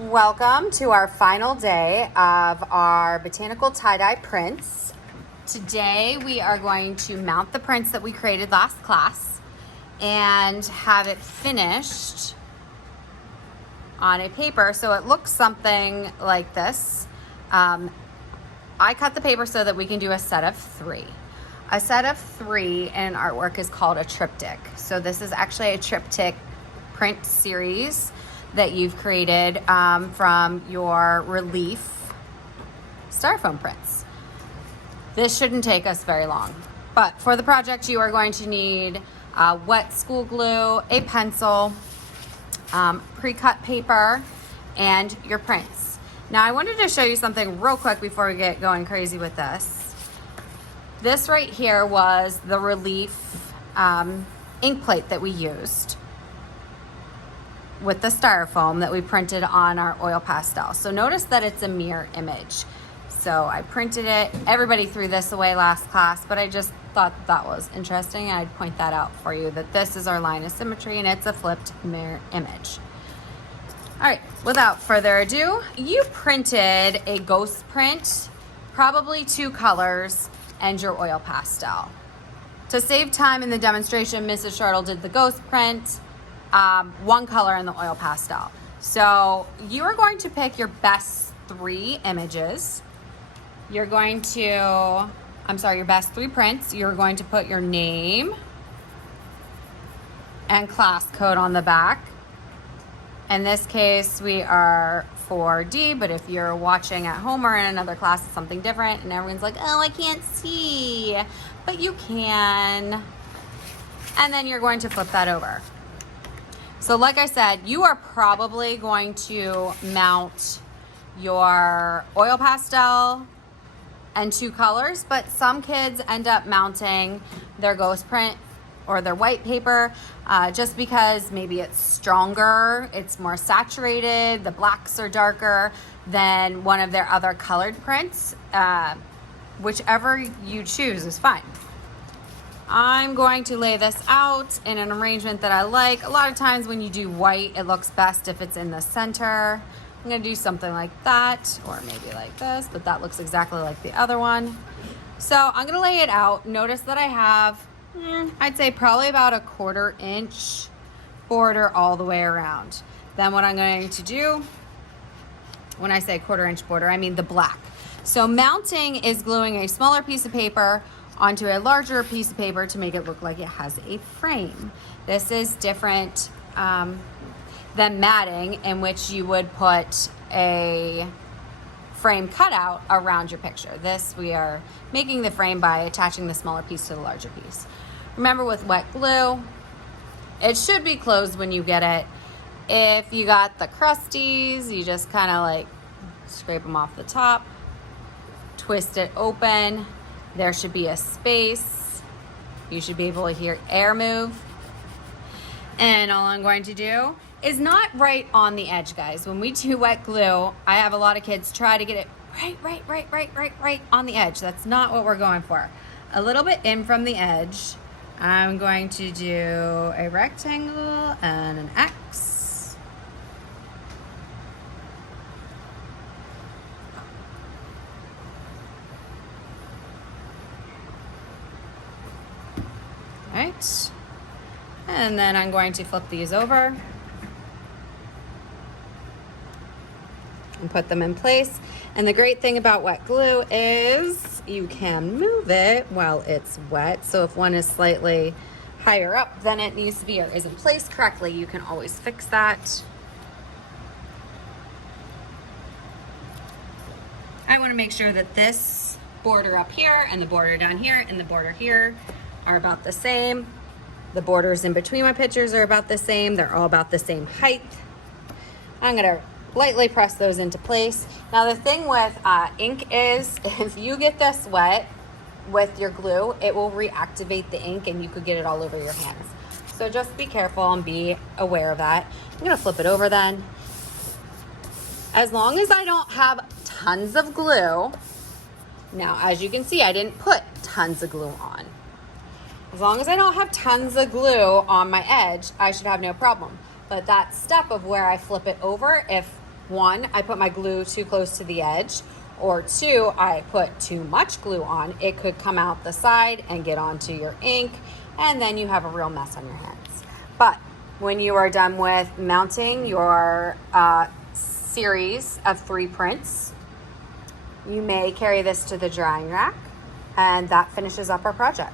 Welcome to our final day of our botanical tie-dye prints. Today we are going to mount the prints that we created last class and have it finished on a paper so it looks something like this. I cut the paper so that we can do a set of three. A set of three in artwork is called a triptych. So this is actually a triptych print series that you've created from your relief styrofoam prints. This shouldn't take us very long, but for the project you are going to need wet school glue, a pencil, pre-cut paper, and your prints. Now I wanted to show you something real quick before we get going crazy with this. This right here was the relief ink plate that we used with the styrofoam that we printed on our oil pastel. So notice that it's a mirror image. So I printed it. Everybody threw this away last class, but I just thought that was interesting. And I'd point that out for you, that this is our line of symmetry and it's a flipped mirror image. All right, without further ado, you printed a ghost print, probably 2 colors, and your oil pastel. To save time in the demonstration, Mrs. Shortle did the ghost print, 1 color in the oil pastel. So you are going to pick your best 3 images. You're going to, your best 3 prints. You're going to put your name and class code on the back. In this case, we are 4D, but if you're watching at home or in another class, it's something different, and everyone's like, oh, I can't see, but you can. And then you're going to flip that over. So like I said, you are probably going to mount your oil pastel and 2 colors, but some kids end up mounting their ghost print or their white paper just because maybe it's stronger, it's more saturated, the blacks are darker than one of their other colored prints. Whichever you choose is fine. I'm going to lay this out in an arrangement that I like. A lot of times when you do white, it looks best if it's in the center. I'm gonna do something like that, or maybe like this, but that looks exactly like the other one. So I'm gonna lay it out. Notice that I have, I'd say probably about a 1/4 inch border all the way around. Then what I'm going to do, when I say 1/4 inch border, I mean the black. So mounting is gluing a smaller piece of paper onto a larger piece of paper to make it look like it has a frame. This is different than matting, in which you would put a frame cutout around your picture. This, we are making the frame by attaching the smaller piece to the larger piece. Remember, with wet glue, it should be closed when you get it. If you got the crusties, you just kind of like scrape them off the top, twist it open. There should be a space. You should be able to hear air move. And all I'm going to do is not right on the edge, guys. When we do wet glue, I have a lot of kids try to get it right on the edge. That's not what we're going for. A little bit in from the edge. I'm going to do a rectangle and an X. Right, and then I'm going to flip these over and put them in place. And the great thing about wet glue is you can move it while it's wet. So if one is slightly higher up than it needs to be or isn't placed correctly, you can always fix that. I want to make sure that this border up here and the border down here and the border here are about the same. The borders in between my pictures are about the same. They're all about the same height. I'm gonna lightly press those into place. Now the thing with ink is, if you get this wet with your glue, it will reactivate the ink and you could get it all over your hands. So just be careful and be aware of that. I'm gonna flip it over then. As long as I don't have tons of glue, now as you can see, I didn't put tons of glue on. As long as I don't have tons of glue on my edge, I should have no problem. But that step of where I flip it over, if one, I put my glue too close to the edge, or two, I put too much glue on. It could come out the side and get onto your ink, and then you have a real mess on your hands. But when you are done with mounting your series of 3 prints, you may carry this to the drying rack, and that finishes up our project.